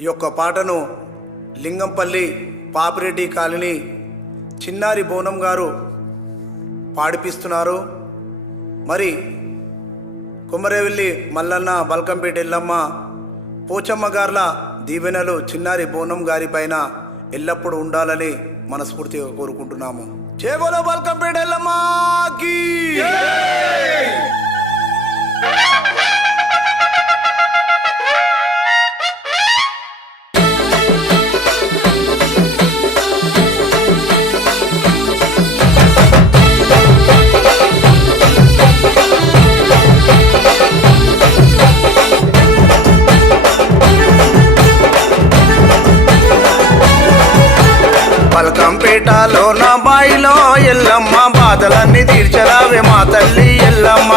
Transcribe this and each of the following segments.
ఈ యొక్క పాటను లింగంపల్లి పాపిరెడ్డి కాలనీ చిన్నారి బోనం గారు పాడిపిస్తున్నారు. మరి కుమరేవెల్లి మల్లన్న, బల్కంపేట ఎల్లమ్మ, పోచమ్మ గార్ల దీవెనలు చిన్నారి బోనం గారి పైన ఎల్లప్పుడూ ఉండాలని మనస్ఫూర్తిగా కోరుకుంటున్నాము. జై బోలో బల్కంపేట ఎల్లమ్మకి. బల్కంపేటలో నా బాయిలో ఎల్లమ్మ, బాధలన్నీ తీర్చరావే మా తల్లి ఎల్లమ్మ.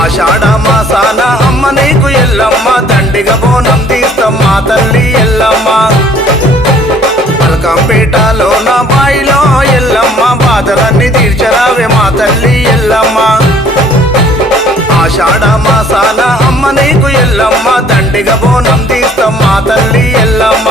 ఆషాఢ మాసాన అమ్మ నీకు ఎల్లమ్మ, దండిగా బోనం తీస్తాం మా తల్లి ఎల్లమ్మ. బల్కంపేటలో నా బాయిలో ఎల్లమ్మ, బాధలన్నీ తీర్చరావే మా తల్లి ఎల్లమ్మ. ఆషాఢ మాసాన అమ్మ నీకు ఎల్లమ్మ, దండిగా బోనం తీస్తాం మా తల్లి ఎల్లమ్మ.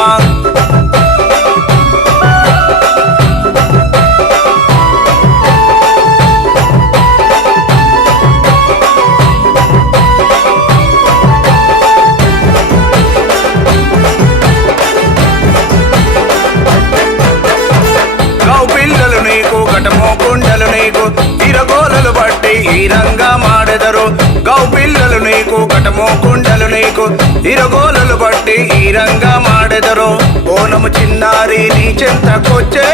పిల్లలు నీకు కటమో కుండలు నీకు తిరగోలలు బట్టి ఈ రంగా మాడెదరు. గౌ పిల్లలు నీకు కటమో కుండలు నీకు తిరగోలలు బట్టి ఈ రంగా మాడెదరు. బోనము చిన్నారి నీ చెంతకొచ్చే,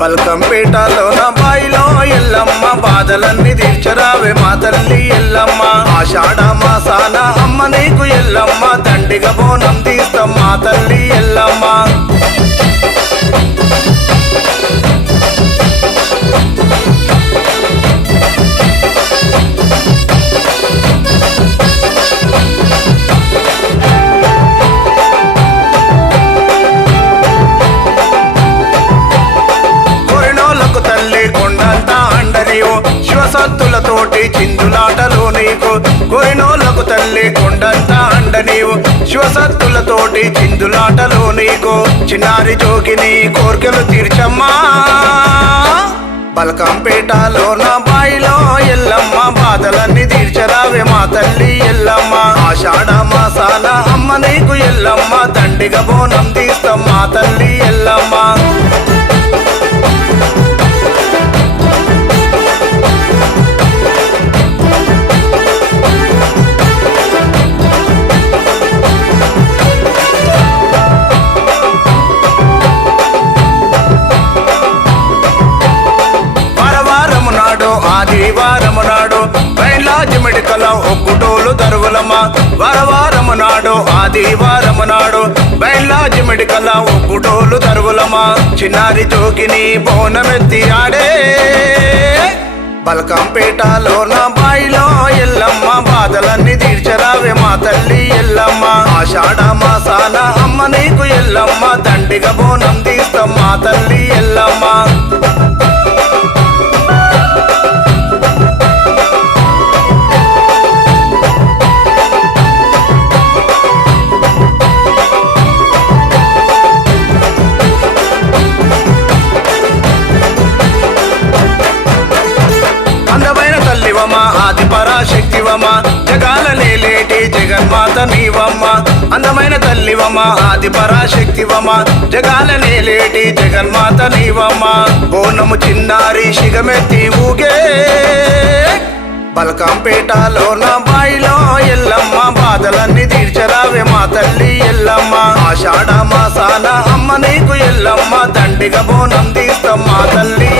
బల్కంపేటలో నా బాయిలో ఎల్లమ్మ, బాధలన్నీ తీర్చరావే మా తల్లి ఎల్లమ్మ. ఆషాఢ మాసాన అమ్మ నీకు ఎల్లమ్మ, దండిగా బోనం తీస్తాం మా తల్లి ఎల్లమ్మ. శివసత్తులతోటి చిందులాటలు నీకు, కోరినోళ్లకు తల్లి కొండంతా అండ నీవు. శివసత్తులతోటి చిందులాటలు నీకు, చిన్నారి జోగిని కోర్కెలు తీర్చమ్మా. బల్కంపేటలో నా బాయిలో ఎల్లమ్మ, బాధలన్నీ తీర్చరావే మా తల్లి ఎల్లమ్మ. ఆషాఢ మాసాన అమ్మ నీకు ఎల్లమ్మ, దండిగా బోనం తీస్తాం మా తల్లి ఎల్లమ్మ. ఆదివారము నాడు బయలాజి మెడికల ఒక్కుటోలు దరువులమ్మ. వారవారము నాడు ఆదివారము నాడు బయలాజి మెడికల ఒక్కుటోలు దరువులమ్మ. చిన్నారి జోగిని బోనమెత్తి ఆడే, బల్కంపేటలో నా బాయిలో ఎల్లమ్మ, బాధలన్నీ తీర్చరావే మా తల్లి ఎల్లమ్మ. ఆషాఢ మాసాన అమ్మ నీకు ఎల్లమ్మ, దండిగా బోనం తీస్తాం మా తల్లి ఎల్లమ్మ. ఆది పరాశక్తివమ్మ, జగాల నేలేటి జగన్మాత నీవమ్మ. అందమైన తల్లివమ్మ, ఆది పరాశక్తివమ్మ, జగాల నేలేటి జగన్మాత నీవమ్మ. బోనము చిన్నారి శిగమెత్తి ఊగే, బల్కంపేటలో నా బాయిలో ఎల్లమ్మ, బాధలన్నీ తీర్చరావే మా తల్లి ఎల్లమ్మ. ఆషాఢ మాసాన అమ్మ నీకు ఎల్లమ్మ, దండిగా బోనం తీస్తాం మా తల్లి